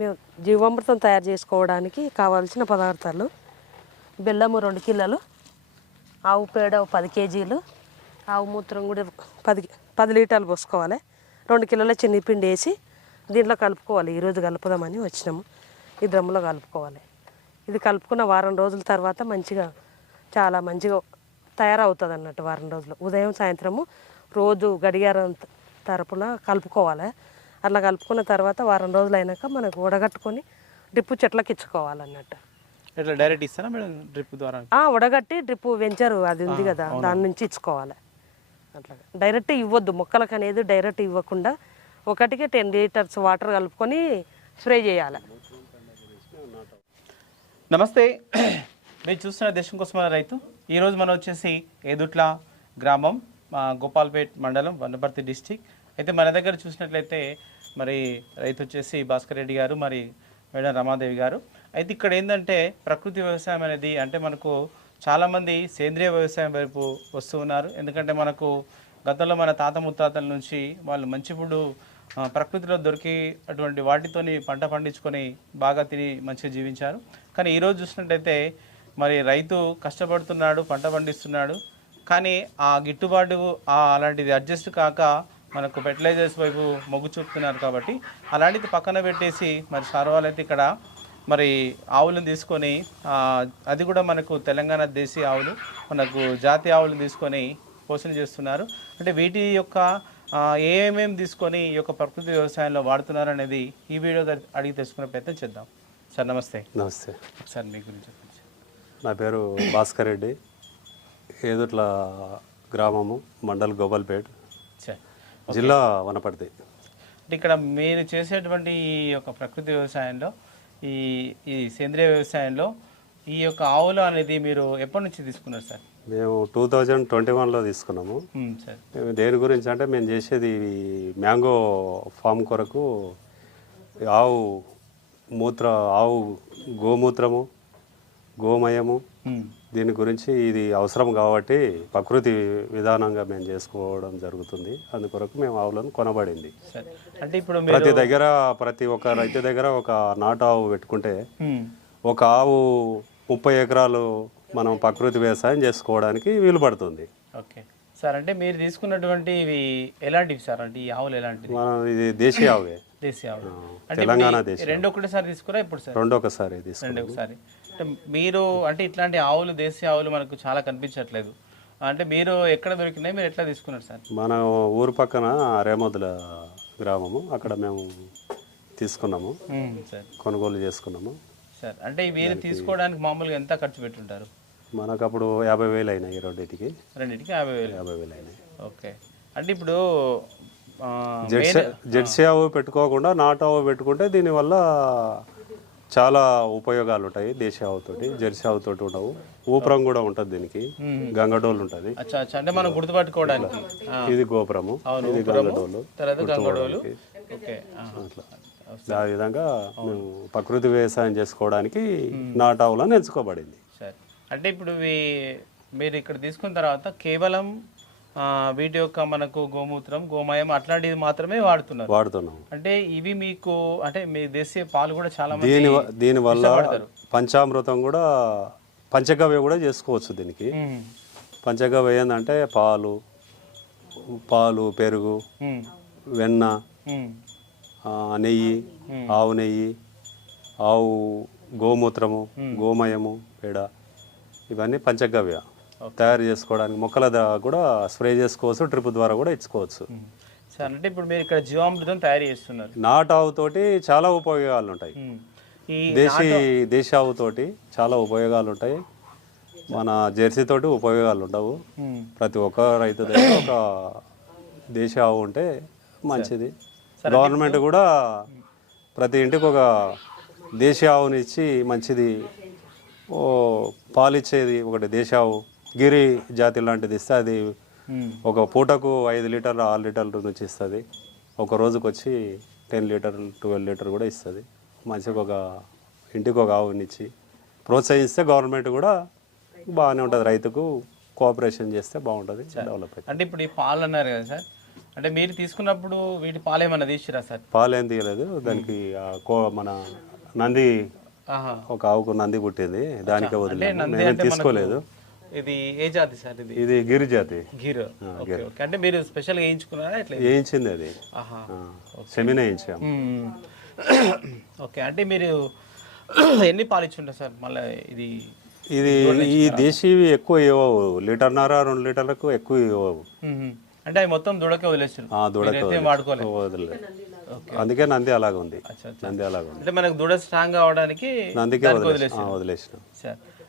మేము జీవామృతం తయారు చేసుకోవడానికి కావాల్సిన పదార్థాలు. బెల్లము రెండు కిలోలు ఆవు పేడ పది కేజీలు ఆవు మూత్రం కూడా పది పది లీటర్లు పోసుకోవాలి. రెండు కిలోల చిన్నపిండి వేసి దీంట్లో కలుపుకోవాలి. ఈరోజు కలుపుదామని వచ్చినాము. ఈ డ్రమ్లో కలుపుకోవాలి. ఇది కలుపుకున్న వారం రోజుల తర్వాత మంచిగా చాలా మంచిగా తయారవుతుంది అన్నట్టు వారం రోజులు. ఉదయం సాయంత్రము రోజు గడియారం తరపున కలుపుకోవాలి. అట్లా కలుపుకున్న తర్వాత వారం రోజులు అయినాక మనకు వడగట్టుకొని డ్రిప్పు చెట్లకి ఇచ్చుకోవాలన్నట్టు. ఇట్లా డైరెక్ట్ ఇస్తారా మేడం డ్రిప్ ద్వారా? ఆ, వడగట్టి డ్రిప్ వెంచరు అది ఉంది కదా దాని నుంచి ఇచ్చుకోవాలి. అట్లా. డైరెక్ట్ ఇవ్వద్దు మొక్కలకు అనేది డైరెక్ట్ ఇవ్వకుండా ఒకటికి టెన్ లీటర్స్ వాటర్ కలుపుకొని స్ప్రే చేయాలి. నమస్తే. మీరు చూస్తున్న దేశం కోసం రైతు. ఈరోజు మనం వచ్చేసి ఏదుట్ల గ్రామం గోపాల్పేట్ మండలం వనపర్తి డిస్టిక్. అయితే మన దగ్గర చూసినట్లయితే మరి రైతు వచ్చేసి భాస్కర్ రెడ్డి గారు మరి మేడం రమాదేవి గారు. అయితే ఇక్కడ ఏంటంటే ప్రకృతి వ్యవసాయం అనేది అంటే మనకు చాలామంది సేంద్రియ వ్యవసాయం వైపు వస్తూ ఉన్నారు. ఎందుకంటే మనకు గతంలో మన తాత ముత్తాతల నుంచి వాళ్ళు మంచి ఫుడ్ ప్రకృతిలో దొరికి అటువంటి వాటితోని పంట పండించుకొని బాగా తిని మంచిగా జీవించారు. కానీ ఈరోజు చూసినట్టయితే మరి రైతు కష్టపడుతున్నాడు పంట పండిస్తున్నాడు. కానీ ఆ గిట్టుబాటు అలాంటిది అడ్జస్ట్ కాక మనకు ఫెర్టిలైజర్స్ వైపు మొగ్గు చూపుతున్నారు కాబట్టి అలాంటిది పక్కన పెట్టేసి మరి సార్ వాళ్ళైతే ఇక్కడ మరి ఆవులను తీసుకొని అది కూడా మనకు తెలంగాణ దేశీ ఆవులు మనకు జాతి ఆవులను తీసుకొని పోషణ చేస్తున్నారు. అంటే వీటి యొక్క ఏమేమి తీసుకొని ఈ యొక్క ప్రకృతి వ్యవసాయంలో వాడుతున్నారు అనేది ఈ వీడియో అడిగి తెలుసుకునే ప్రయత్నం చేద్దాం. సార్ నమస్తే. నమస్తే. ఒకసారి మీ గురించి చెప్పండి. నా పేరు భాస్కర్ రెడ్డి ఏదుట్ల గ్రామము మండల్ గోపాల్పేట్. సార్ జిల్లా వనపర్తి. అంటే ఇక్కడ మీరు చేసేటువంటి ఈ యొక్క ప్రకృతి వ్యవసాయంలో ఈ ఈ సేంద్రియ వ్యవసాయంలో ఈ యొక్క ఆవులు అనేది మీరు ఎప్పటి నుంచి తీసుకున్నారు సార్? మేము టూ థౌజండ్ ట్వంటీ వన్లో తీసుకున్నాము. Um, sir. మేము దేని గురించి అంటే మేము చేసేది మ్యాంగో ఫామ్ కొరకు ఆవు మూత్ర ఆవు గోమూత్రము గోమయము. దీని గురించి ఇది అవసరం కాబట్టి ప్రకృతి విధానంగా మేము చేసుకోవడం జరుగుతుంది. అందుకొరకు మేము ఆవులను కొనబడింది. అంటే ఇప్పుడు ప్రతి దగ్గర ప్రతి ఒక్క రైతు దగ్గర ఒక నాటు ఆవు పెట్టుకుంటే ఒక ఆవు ముప్పై ఎకరాలు మనం ప్రకృతి వ్యవసాయం చేసుకోవడానికి వీలు పడుతుంది. ఓకే. సార్ అంటే మీరు తీసుకున్నటువంటి ఇవి ఎలాంటివి సార్? అంటే ఈ ఆవులు ఎలాంటివి? ఇది దేశీయ ఆవే. దేశీ ఆవులు. ఆ, అంటే తెలంగాణ దేశీ రెండు ఒకటేసారి తీసుకురా ఇప్పుడు సార్? రెండో ఒకసారి తీసుకున్నాం. రెండు ఒకసారి. అంటే మీరు అంటే ఇట్లాంటి ఆవులు దేశీ ఆవులు మనకు చాలా కనిపించట్లేదు. అంటే మీరు ఎక్కడ దొరికినాయి మీరు ఎట్లా తీసుకున్నారు సార్? మన ఊరు పక్కన రేమొద్దుల గ్రామము. అక్కడ మేము తీసుకున్నాము. సార్. కొనుగోలు చేసుకున్నాము. సార్ అంటే వీరు తీసుకోవడానికి మామూలుగా ఎంత ఖర్చు పెట్టుంటారు? మనకు అప్పుడు యాభై వేలు అయినాయి రెండింటికి. రెండింటికి యాభై వేలు. యాభై వేలు అయినాయి. ఓకే. అంటే ఇప్పుడు జెర్సీ ఆవు పెట్టుకోకుండా నాటు ఆవు పెట్టుకుంటే దీనివల్ల చాలా ఉపయోగాలు ఉంటాయి దేశీ ఆవుతోటి జెర్సీ ఆవుతోటి ఉండవు. ఊపరం కూడా ఉంటుంది దీనికి. గంగడోలు ఉంటుంది. అంటే మనం గుర్తుపట్టుకోవడానికి. ఇది గోపురము. ఇది గంగడోలు. ఓకే ఆ. విధంగా మేము ప్రకృతి వ్యవసాయం చేసుకోవడానికి నాటు ఆవులను ఎంచుకోబడింది అంటే ఇప్పుడు మీరు ఇక్కడ తీసుకున్న తర్వాత కేవలం వీటి యొక్క మనకు గోమూత్రం గోమయం అట్లాంటివి మాత్రమే వాడుతున్నారు. వాడుతున్నాం. అంటే ఇవి మీకు అంటే మీ దేశీయ పాలు కూడా చాలా దీని వ- దీనివల్ల ఇష్టపడతారు. పంచామృతం కూడా పంచగవ్య కూడా చేసుకోవచ్చు దీనికి. పంచగవ్య ఏంటంటే పాలు పాలు పెరుగు వెన్న నెయ్యి ఆవు నెయ్యి ఆవు గోమూత్రము గోమయము పేడ ఇవన్నీ పంచగవ్య. తయారు చేసుకోవడానికి మొక్కల కూడా స్ప్రే చేసుకోవచ్చు ట్రిప్ ద్వారా కూడా ఇచ్చుకోవచ్చు. సరే అంటే ఇప్పుడు మీరు ఇక్కడ జీవామృతం తయారు చేస్తున్నారు. నాటు ఆవుతోటి చాలా ఉపయోగాలు ఉంటాయి దేశీ దేశీ ఆవుతోటి చాలా ఉపయోగాలు ఉంటాయి మన జెర్సీ తోటి ఉపయోగాలు ఉండవు ప్రతి ఒక్క రైతు దగ్గర ఒక దేశీ ఆవు ఉంటే మంచిది. గవర్నమెంట్ కూడా ప్రతి ఇంటికి ఒక దేశీ ఆవుని ఇచ్చి మంచిది ఓ పాలిచ్చేది ఒకటి దేశీ ఆవు గిరి జాతి లాంటిది ఇస్తే అది ఒక పూటకు ఐదు లీటర్లు ఆరు లీటర్ల నుంచి ఇస్తుంది. ఒక రోజుకి వచ్చి టెన్ లీటర్ ట్వెల్వ్ లీటర్ కూడా ఇస్తుంది. మంచిగా ఒక ఇంటికి ఒక ఆవుని ఇచ్చి ప్రోత్సహిస్తే గవర్నమెంట్ కూడా బాగానే ఉంటుంది. రైతుకు కోఆపరేషన్ చేస్తే బాగుంటుంది డెవలప్ అవుతుంది. అంటే ఇప్పుడు ఈ పాలు అన్నారు కదా సార్ అంటే మీరు తీసుకున్నప్పుడు వీటి పాలు ఏమన్నా తీసిరా సార్? పాలు ఏం తీయలేదు. దానికి మన నంది ఒక ఆవుకు నంది పుట్టింది. దానికే వదిలేదు మనకు తీసుకోలేదు. ఇది ఏ జాతి సార్ ఇది? ఇది గిరి జాతి. గీర్. Okay okay. అంటే మీరు స్పెషల్ వేయించుకున్నారా ఎట్లా వేయించింది అది. ఆహా సెమిన వేయించాం. ఓకే అంటే మీరు ఎన్ని పాలు ఇచ్చుంటారు సార్? మళ్ళీ ఇది ఇది ఈ దేశీవి ఎక్కువ ఇవ్వవు. లీటర్న్నర రెండు లీటర్లకు ఎక్కువ ఇవ్వవు. అంటే అవి మొత్తం దూడకే వదలలేదు అందుకే నంది అలాగ ఉంది. నంది అలాగ ఉంది అంటే మనకు దూడ స్ట్రాంగ్ అవడానికి నందికే వదిలేసి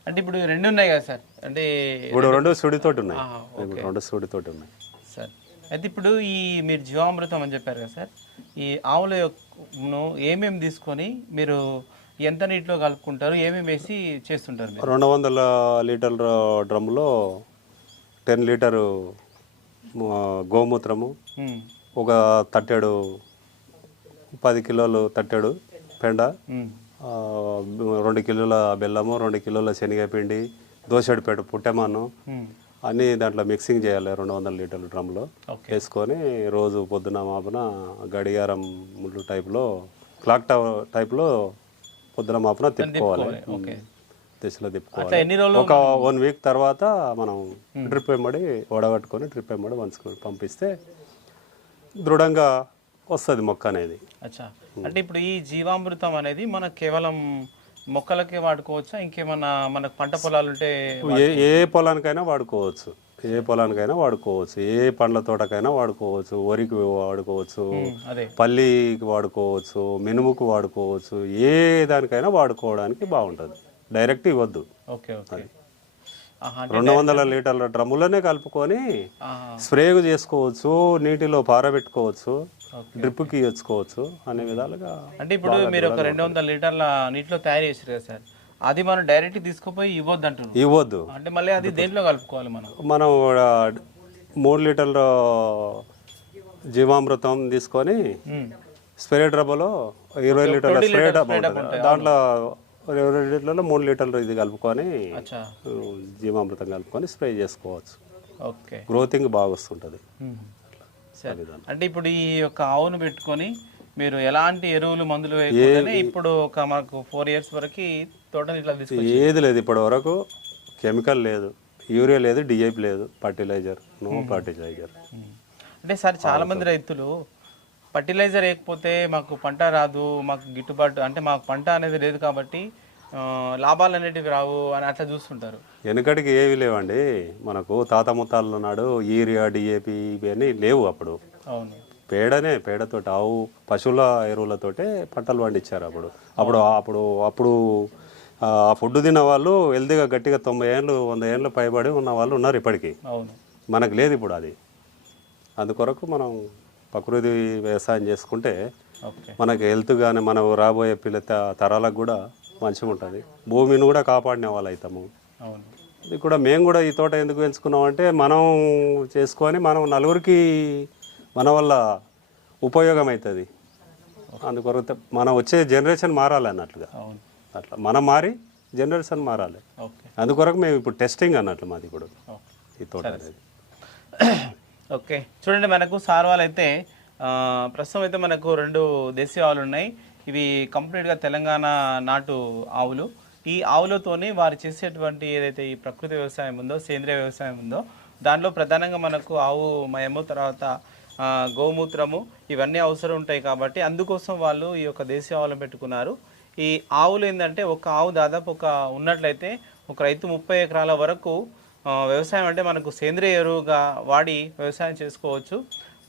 అంటే ఇప్పుడు రెండు ఉన్నాయి కదా సార్. అంటే ఇప్పుడు రెండు సుడితోటి ఉన్నాయి. ఇప్పుడు రెండు సుడితోటి ఉన్నాయి. సార్ అయితే ఇప్పుడు ఈ మీరు జీవామృతం అని చెప్పారు కదా సార్ ఈ ఆవుల యొక్కను ఏమేమి తీసుకొని మీరు ఎంత నీటిలో కలుపుకుంటారు ఏమేమి వేసి చేస్తుంటారు మీరు? రెండు వందల లీటర్ల డ్రమ్లో టెన్ లీటరు ఆ, గోమూత్రము. ఒక తట్టెడు పది కిలోలు తట్టెడు పెండ. రెండు కిలోల బెల్లము రెండు కిలోల శనగపిండి దోసెడు పెడు పుట్టెమాను. అన్నీ దాంట్లో మిక్సింగ్ చేయాలి రెండు వందల లీటర్ల డ్రమ్లో వేసుకొని రోజు పొద్దున మాపున గడియారం ముళ్ళు టైప్లో క్లాక్ టవర్ టైప్లో పొద్దున మాపున తిప్పుకోవాలి. ఓకే. దశలో తిప్పుకోవాలి. ఒక వన్ వీక్ తర్వాత మనం డ్రిప్ వెంబడి వడగట్టుకొని డ్రిప్ వెంబడి వంచుకొని పంపిస్తే దృఢంగా వస్తుంది మొక్క అనేది. అచ్చా. అంటే ఇప్పుడు ఈ జీవామృతం అనేది మన కేవలం మొక్కలకే వాడుకోవచ్చా? ఇంకేమన్నా మనకు పంట పొలాలు ఉంటే ఏ ఏ పొలానికైనా వాడుకోవచ్చు. ఏ పొలానికైనా వాడుకోవచ్చు. ఏ పండ్ల తోటకైనా వాడుకోవచ్చు. వరికి వాడుకోవచ్చు. పల్లికి వాడుకోవచ్చు. మినుముకు వాడుకోవచ్చు. ఏ దానికైనా వాడుకోవడానికి బాగుంటుంది. డైరెక్ట్ ఇవ్వద్దు. రెండు వందల లీటర్ల డ్రమ్ములోనే కలుపుకొని స్ప్రేగు చేసుకోవచ్చు నీటిలో పారబెట్టుకోవచ్చు. డ్రిప్కి ఇచ్చుకోవచ్చు అనే విధాలుగా అంటే ఇప్పుడు మీరు ఒక రెండు వందల లీటర్ల నీటిలో తయారు చేసారు కదా సార్ అది మనం డైరెక్ట్ తీసుకుపోయి ఇవ్వద్దు అంటున్నారు. ఇవ్వద్దు. అంటే మళ్ళీ అది దేంట్లో కలుపుకోవాలి మనం? మనం మూడు లీటర్ల జీవామృతం తీసుకొని. స్ప్రే డబ్బాలో ఇరవై లీటర్ల స్ప్రే డబ్బా దాంట్లో ఇరవై లీటర్లలో మూడు లీటర్లు ఇది కలుపుకొని జీవామృతం కలుపుకొని స్ప్రే చేసుకోవచ్చు. ఓకే. గ్రోతింగ్ బాగా వస్తుంటుంది. అంటే ఇప్పుడు ఈ యొక్క ఆవును పెట్టుకొని మీరు ఎలాంటి ఎరువులు మందులు వేయకుండానే ఇప్పుడు ఒక మనకు ఫోర్ ఇయర్స్ వరకు తోటని ఇట్లా తీసుకు ఏది లేదు ఇప్పటి వరకు కెమికల్ లేదు. యూరియా లేదు డిఐపి లేదు. ఫర్టిలైజర్. No fertiliser. అంటే సార్ చాలా మంది రైతులు ఫర్టిలైజర్ వేయకపోతే మాకు పంట రాదు మాకు గిట్టుబాటు అంటే మాకు పంట అనేది లేదు కాబట్టి లాభాలు అనేటివి రావు అని అట్లా చూస్తుంటారు. వెనకటికి ఏవి లేవండి. మనకు తాత ముత్తాలు నాడు యూరియా డిఏపి ఇవన్నీ లేవు అప్పుడు. అవును. పేడనే పేడతోటి ఆవు పశువుల ఎరువులతోటే పంటలు పండించారు అప్పుడు. అప్పుడు అప్పుడు అప్పుడు ఆ ఫుడ్ తిన్న వాళ్ళు హెల్తీగా గట్టిగా తొంభై ఏళ్ళు వంద ఏళ్ళు పైబడి ఉన్న వాళ్ళు ఉన్నారు ఇప్పటికీ. మనకు లేదు ఇప్పుడు అది. అందుకొరకు మనం ప్రకృతి వ్యవసాయం చేసుకుంటే మనకి హెల్త్ కానీ మనం రాబోయే పిల్ల తరాలకు కూడా మంచిగా ఉంటుంది భూమిని కూడా కాపాడిన వాళ్ళు అవుతాము అవును. ఇది కూడా మేము కూడా ఈ తోట ఎందుకు ఎంచుకున్నాం అంటే మనం చేసుకొని మనం నలుగురికి మన వల్ల ఉపయోగం అవుతుంది అందుకొరకు మన వచ్చే జనరేషన్ మారాలి అన్నట్లుగా. అట్లా మనం మారి జనరేషన్ మారాలి. ఓకే. అందుకొరకు మేము ఇప్పుడు టెస్టింగ్ అన్నట్లు మాది ఇప్పుడు ఈ తోట అనేది. ఓకే. చూడండి మనకు సార్ అయితే ప్రస్తుతం అయితే మనకు రెండు దేశీయ ఆవులు ఉన్నాయి ఇవి కంప్లీట్గా తెలంగాణ నాటు ఆవులు. ఈ ఆవులతోనే వారు చేసేటువంటి ఏదైతే ఈ ప్రకృతి వ్యవసాయం ఉందో సేంద్రియ వ్యవసాయం ఉందో దానిలో ప్రధానంగా మనకు ఆవు మయము తర్వాత గోమూత్రము ఇవన్నీ అవసరం ఉంటాయి కాబట్టి అందుకోసం వాళ్ళు ఈ యొక్క దేశీయ ఆవులను పెట్టుకున్నారు. ఈ ఆవులు ఏంటంటే ఒక ఆవు దాదాపు ఒక ఉన్నట్లయితే ఒక రైతు ముప్పై ఎకరాల వరకు వ్యవసాయం అంటే మనకు సేంద్రియ ఎరువుగా వాడి వ్యవసాయం చేసుకోవచ్చు.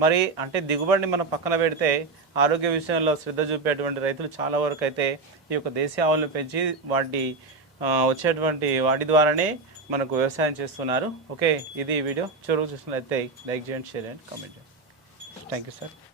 మరి అంటే దిగుబడిని మనం పక్కన పెడితే ఆరోగ్య విషయంలో శ్రద్ధ చూపేటువంటి రైతులు చాలా వరకు అయితే ఈ యొక్క దేశీయ ఆవులను పెంచి వాటి వచ్చేటువంటి వాటి ద్వారానే మనకు వ్యవసాయం చేస్తున్నారు. ఓకే ఇది వీడియో. చివరకు చూసినట్లయితే లైక్ చేయండి షేర్ చేయండి కామెంట్ చేయండి. Thank you sir